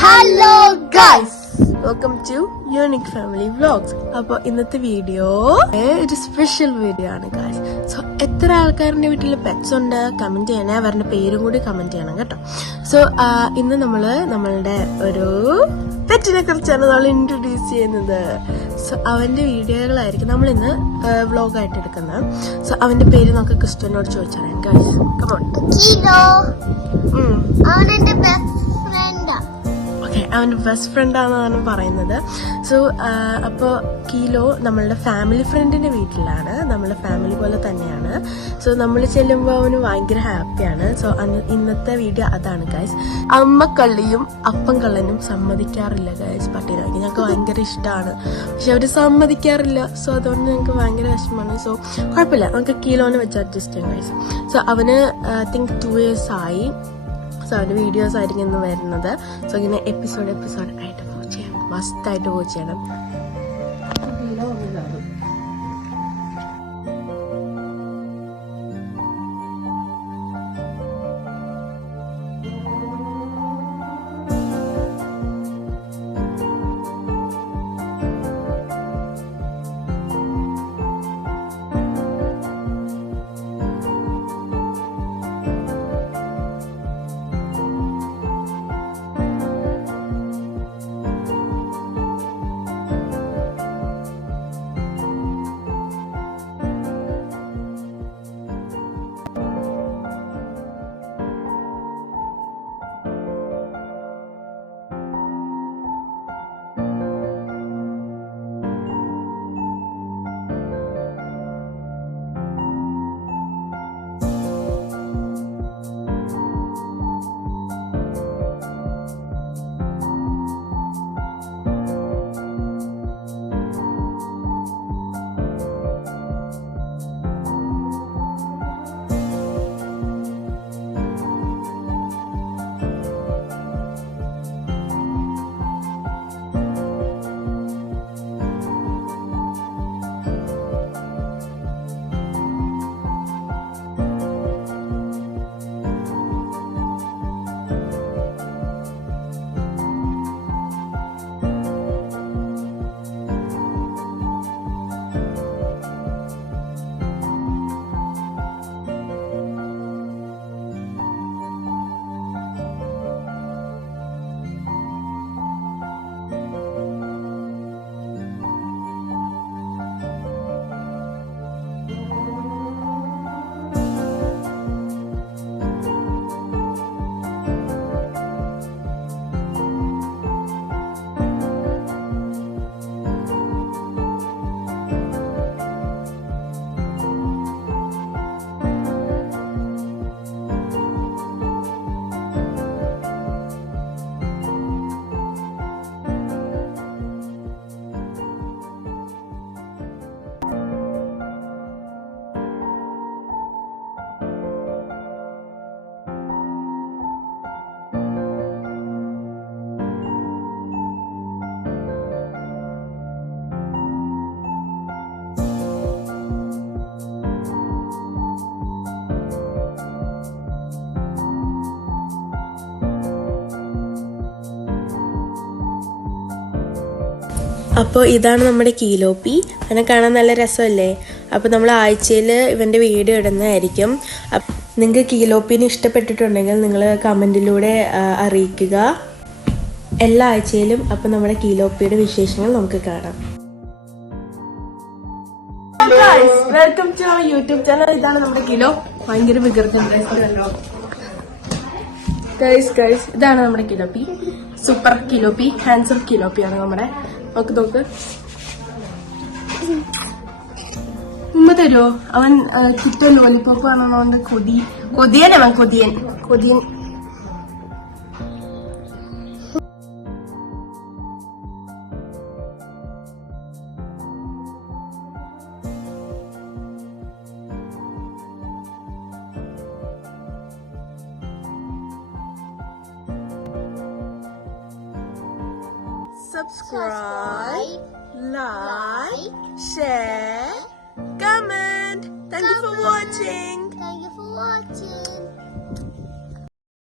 Hello guys welcome to unique family vlogs അപ്പോൾ ഇന്നത്തെ video ഒരു സ്പെഷ്യൽ വീഡിയോ ആണ് ഗൈസ് സോ എത്ര ആൾക്കാരുടെ വീട്ടിൽ പെറ്റ്സ് ഉണ്ട് കമന്റ് ചെയ്യണേ അവരുടെ പേരും കൂടി കമന്റ് ചെയ്യണം കേട്ടോ. സോ ഇന്ന് നമ്മൾ നമ്മളുടെ ഒരു പെറ്റിനെ കുറിച്ചാണ് നമ്മൾ ഇൻട്രൊഡ്യൂസ് ചെയ്യുന്നത്. സോ അവന്റെ വീഡിയോകളായിരിക്കും നമ്മൾ ഇന്ന് വ്ലോഗായിട്ട് എടുക്കുന്നത്. സോ അവന്റെ പേര് നമുക്ക് ക്രിസ്ത്യനോട് ചോദിച്ചാൽ ഗായ്സ് കമോൺ അവൻ ബെസ്റ്റ് അവന്റെ ബെസ്റ്റ് ഫ്രണ്ടാണെന്നാണ് പറയുന്നത്. സോ അപ്പോൾ കീലോ നമ്മളുടെ ഫാമിലി ഫ്രണ്ടിന്റെ വീട്ടിലാണ്. നമ്മളുടെ ഫാമിലി പോലെ തന്നെയാണ്. സോ നമ്മൾ ചെല്ലുമ്പോൾ അവന് ഭയങ്കര ഹാപ്പിയാണ് സോ ഇന്നത്തെ വീഡിയോ അതാണ് ഗൈസ് അമ്മ കള്ളിയും അപ്പം കള്ളനും സമ്മതിക്കാറില്ല ഗൈസ് പട്ടീനെ ഞങ്ങൾക്ക് ഭയങ്കര ഇഷ്ടമാണ് പക്ഷെ അവർ സമ്മതിക്കാറില്ല. സോ അതുകൊണ്ട് ഞങ്ങൾക്ക് ഭയങ്കര വിഷമമാണ്. സോ കുഴപ്പമില്ല. നമുക്ക് കീലോനെ വെച്ച് അഡ്ജസ്റ്റ് ചെയ്യാം ഗൈസ് സോ അവന് ഐ തിങ്ക് ടു ഇയേഴ്സ് ആയി. സോ അവന്റെ വീഡിയോസ് ആയിരിക്കും ഇന്ന് വരുന്നത്. സോ ഇങ്ങനെ എപ്പിസോഡ് എപ്പിസോഡ് ആയിട്ട് വാച്ച് ചെയ്യണം മസ്റ്റായിട്ട് വാച്ച് ചെയ്യണം. അപ്പോൾ ഇതാണ് നമ്മുടെ കീലോപ്പി. അതിനെ കാണാൻ നല്ല രസമല്ലേ? അപ്പോൾ നമ്മൾ ആഴ്ചയിൽ ഇവന്റെ വീഡിയോ ഇടുന്നതായിരിക്കും. നിങ്ങൾക്ക് കീലോപ്പിനെ ഇഷ്ടപ്പെട്ടിട്ടുണ്ടെങ്കിൽ നിങ്ങൾ കമന്റിലൂടെ അറിയിക്കുക. എല്ലാ ആഴ്ചയിലും അപ്പോൾ നമ്മുടെ കീലോപ്പിയുടെ വിശേഷങ്ങൾ നമുക്ക് കാണാം. Welcome to our YouTube channel ഇതാണ് നമ്മുടെ കിലോ. ഭയങ്കര വികൃതം ഇതാണ് നമ്മുടെ കിലോപ്പി. സൂപ്പർ കിലോപ്പി ഹാൻസർ കിലോപ്പിയാണ് നമ്മുടെ. നോക്ക്. ഉമ്മ തരുമോ അവൻ കിട്ടോ ലോലിപ്പോപ്പ് പറഞ്ഞതുകൊണ്ട് കൊതി. കൊതിയൻ അവൻ? കൊതിയൻ. കൊതിയൻ. Subscribe, like, share, comment. Thank you for watching. Thank you for watching.